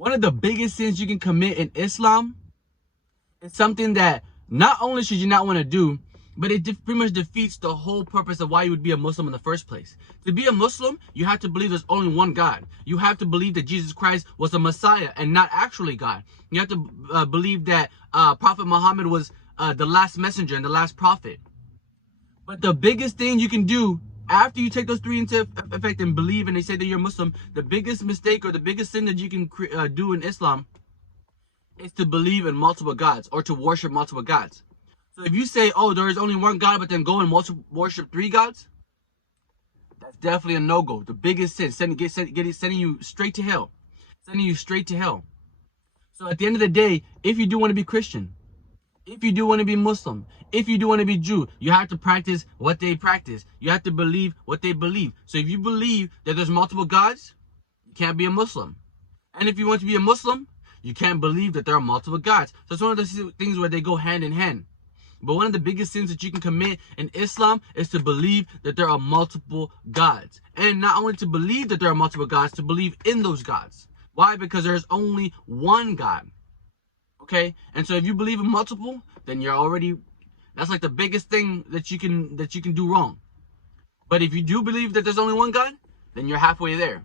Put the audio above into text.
One of the biggest sins you can commit in Islam is something that not only should you not want to do, but it pretty much defeats the whole purpose of why you would be a Muslim in the first place. To be a Muslim, you have to believe there's only one God. You have to believe that Jesus Christ was a Messiah and not actually God. You have to believe that Prophet Muhammad was the last messenger and the last prophet. But the biggest thing you can do after you take those three into effect and believe and they say that you're Muslim, the biggest mistake or the biggest sin that you can do in Islam is to believe in multiple gods or to worship multiple gods. So if you say, oh, there is only one God, but then go and worship three gods, that's definitely a no-go. The biggest sin, sending you straight to hell. Sending you straight to hell. So at the end of the day, if you do want to be Christian, if you do want to be Muslim, if you do want to be Jew, you have to practice what they practice. You have to believe what they believe. So if you believe that there's multiple gods, you can't be a Muslim. And if you want to be a Muslim, you can't believe that there are multiple gods. So it's one of those things where they go hand in hand. But one of the biggest sins that you can commit in Islam is to believe that there are multiple gods. And not only to believe that there are multiple gods, to believe in those gods. Why? Because there's only one God. Okay? And so if you believe in multiple, then you're already, that's like the biggest thing that you can do wrong. But if you do believe that there's only one God, then you're halfway there.